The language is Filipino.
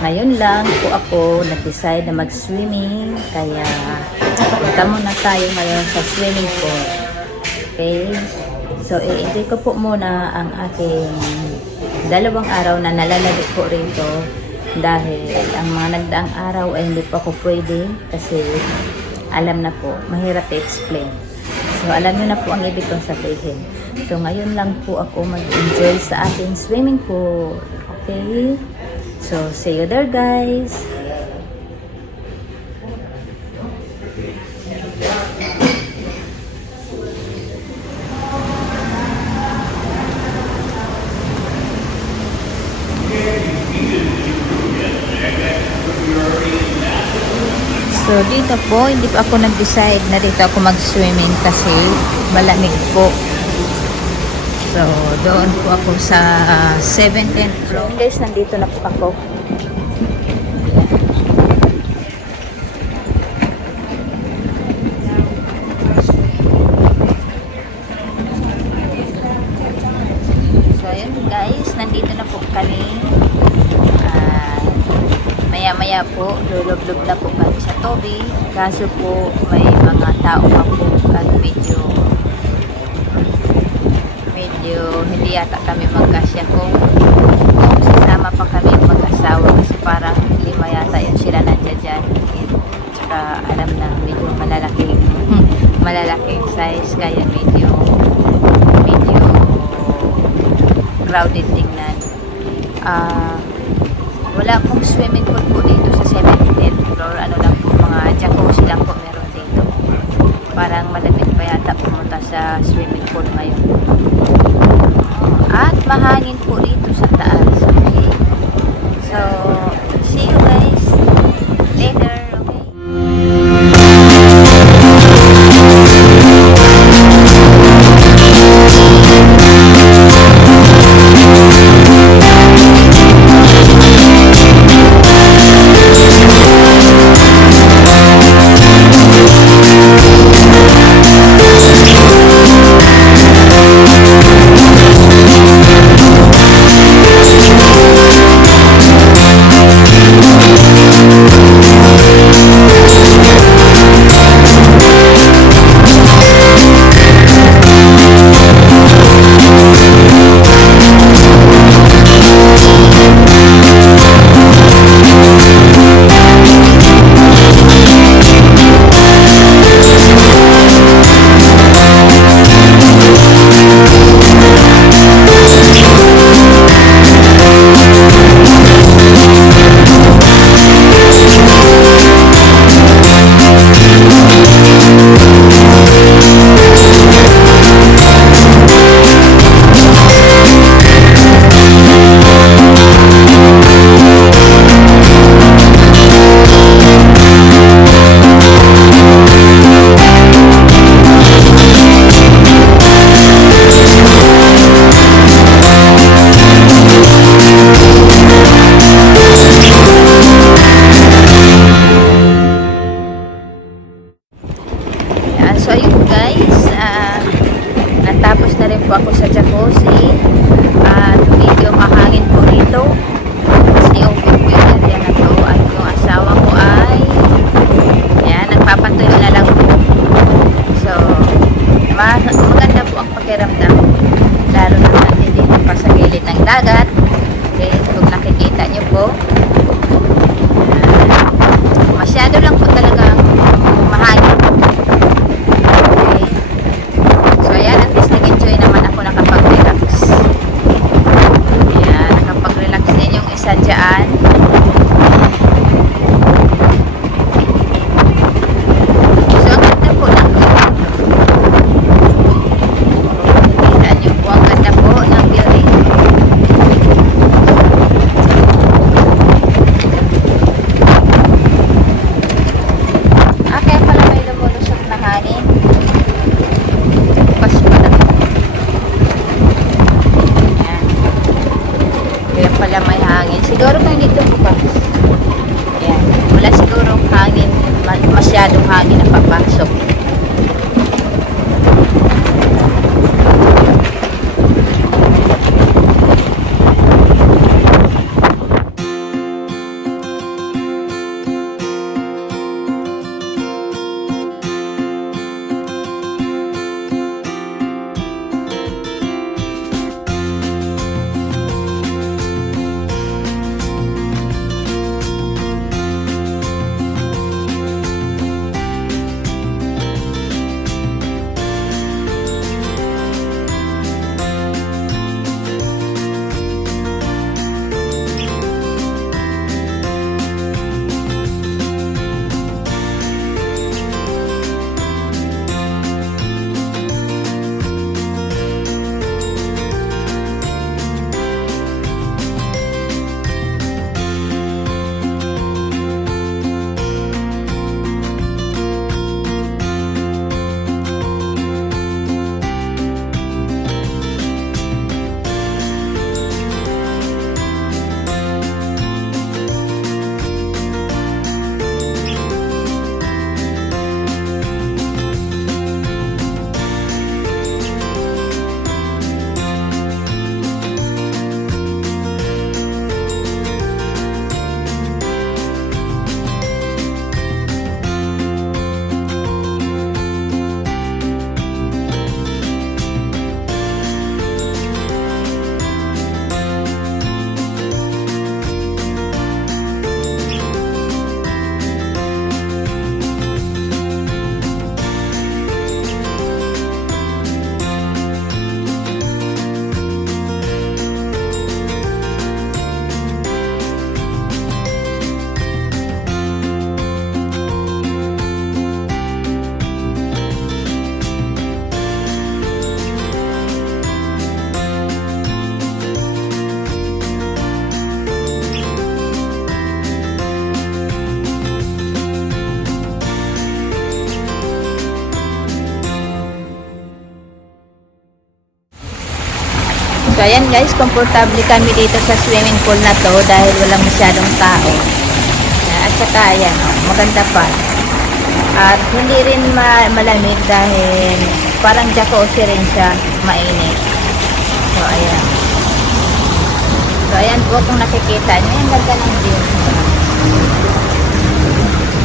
Ngayon lang po ako nag-decide na mag-swimming, kaya punta muna tayo ngayon sa swimming pool. Okay? So, i-enjoy ko po muna ang aking 2 araw na nalalagay po rito dahil ang mga nagdaang araw ay hindi po ako pwede kasi alam na po, mahirap i-explain. So, alam nyo na po ang ibig kong sabihin. So, ngayon lang po ako mag-enjoy sa ating swimming pool. Okay? So, see you there, guys. So, dito po, hindi pa ako nag-decide na dito ako mag-swimming kasi malamig po. So, doon po ako sa 17th floor. Guys, nandito na po ako. So, ayun guys, nandito na po kami. Maya-maya po, lulublob na po kami sa tubig. Kaso po, may mga tao pa po at medyo hindi yata kami magkasya kung sasama pa kami mag-asawa kasi parang 5 yata yun sila nandiyan dyan. Tsaka alam na medyo malalaking size kaya medyo crowded tingnan. Wala pong swimming pool po dito sa 17th floor. Ano lang po, mga jacuzzi lang po meron dito. Parang malapit pa yata pumunta sa swimming pool ngayon. At mahangin po dito sa taas. Okay? So, see you guys later. So ayun guys, natapos na rin po ako sa jacuzzi at medyo mahangin po rito kasi open po yung area na to at yung asawa ko ay nagpapatuyo na lang po. So maganda po ang pakiramdam lalo na natin dito pa sa gilid ng dagat. Okay, kung nakikita nyo po, masyado lang po talagang mahangin. Diyan. So, ang ganda po ng kita nyo po, ang ganda po ng building. Kaya pala may lumulusok na hangin. Pas pa na. Kaya pala may hangin. Siguro kung dito bukas. Ayan. Wala siguro hangin, masyadong hangin na papasok. So ayan guys, komportable kami dito sa swimming pool na to dahil walang masyadong tao. At saka ayan, maganda pa. At hindi rin malamig dahil parang jacuzzi rin siya, mainit. So ayan. So ayan po kung nakikita niyo, yung ganda ng view.